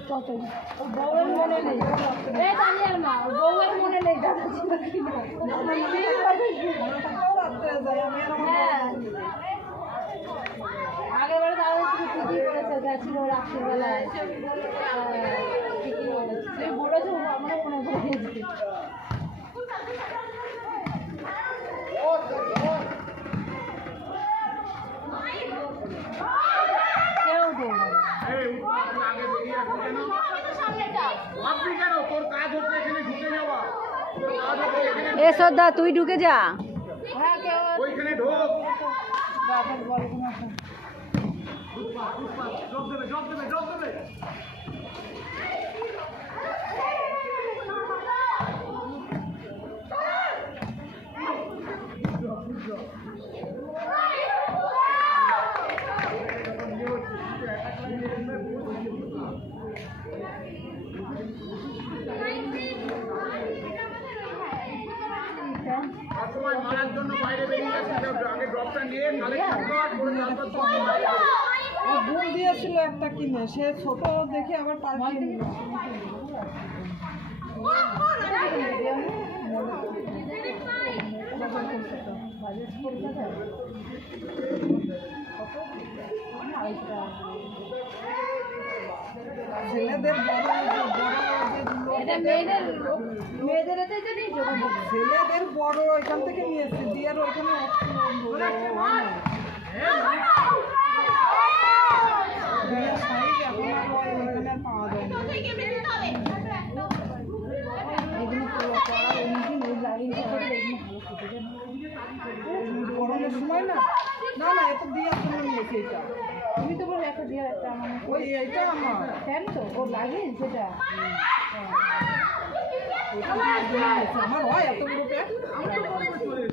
বউয়ের মনে নেই বউয়ের মনে নেই দাদা ছিল আগেরবার দাদা ঠিকই করেছে গেছিল রাত্রিবেলায় ঠিকই বলেছে বলেছে আমরা মনে করেছি এ শ্রদ্ধা তুই ঢুকে যা। ভুল দিয়েছিল একটা কিনে সে ছোট দেখে আবার পাল্টে ছেলেদের ছেলেদের বড় এখান থেকে নিয়েছে দিয়ার ওইখানে পাওয়া যায় গরমের সময় না না না এত দিয়ার জন্য নিয়েছে এটা তুমি তো বলো একটা দিয়ার একটা আমার ওই এইটা আমার ফ্যান তো ও লাগে সেটা আমার হয় এত বড়